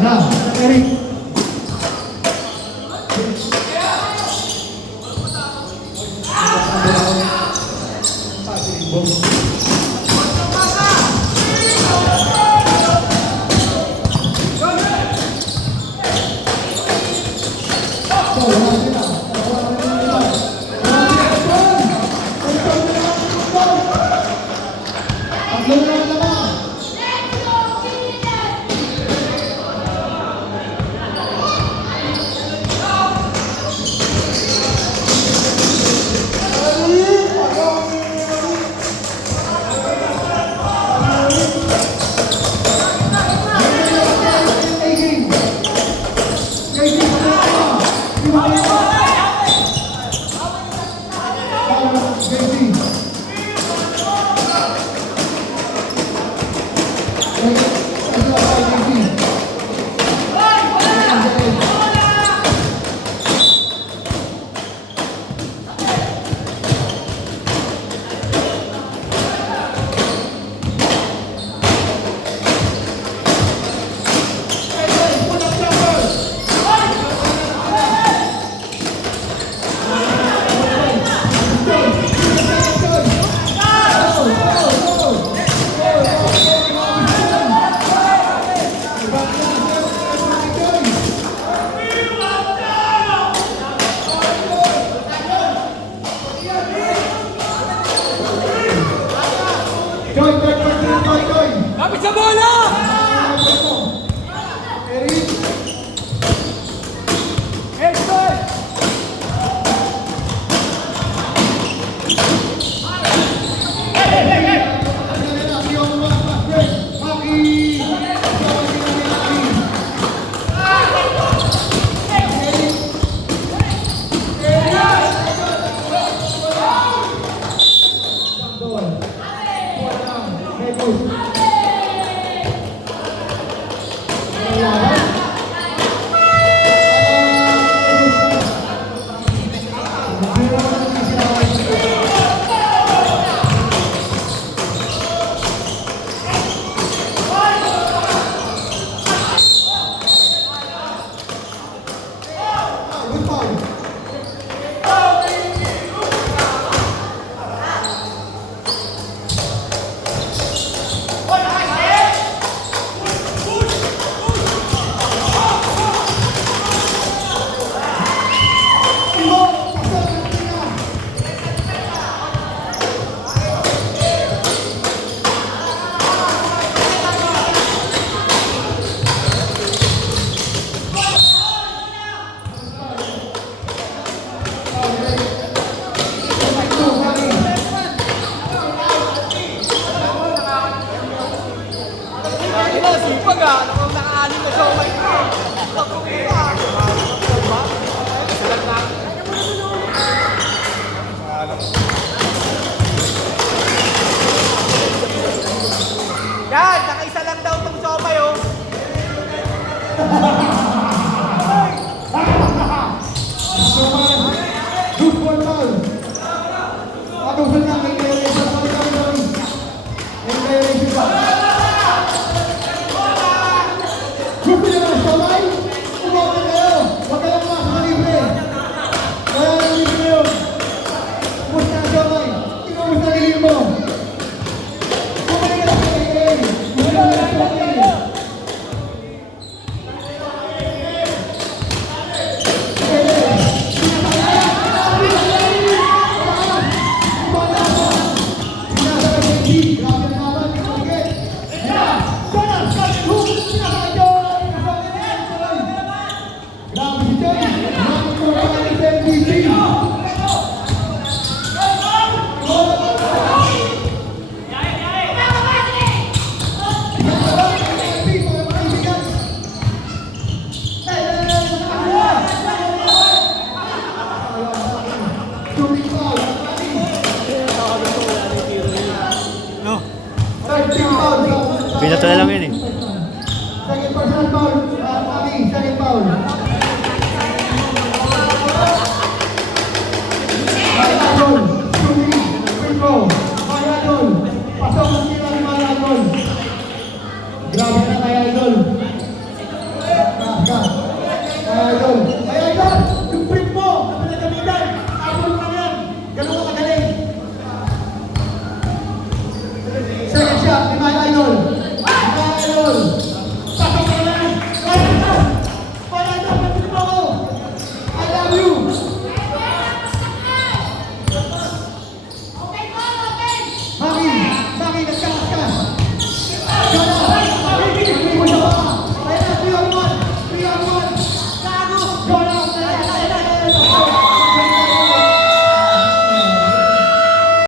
Ada, Eric. Kapit sa bola! Eric. Edson! Sipag ah, nakaalim na siya umay ko. Yan, nakaisa lang daw itong somay oh. Good ball foul. Patusan na kay Teresa. Gusto nyo na somay? Umotin kayo. Huwag kayong masa libre. Kaya lang libre yun. Kumusta na somay? Kumusta na libre mo? Kumali ka lang kay Teresa. Kumali ka lang kay Teresa. Pinato na lang yun eh. Second personal foul, second foul.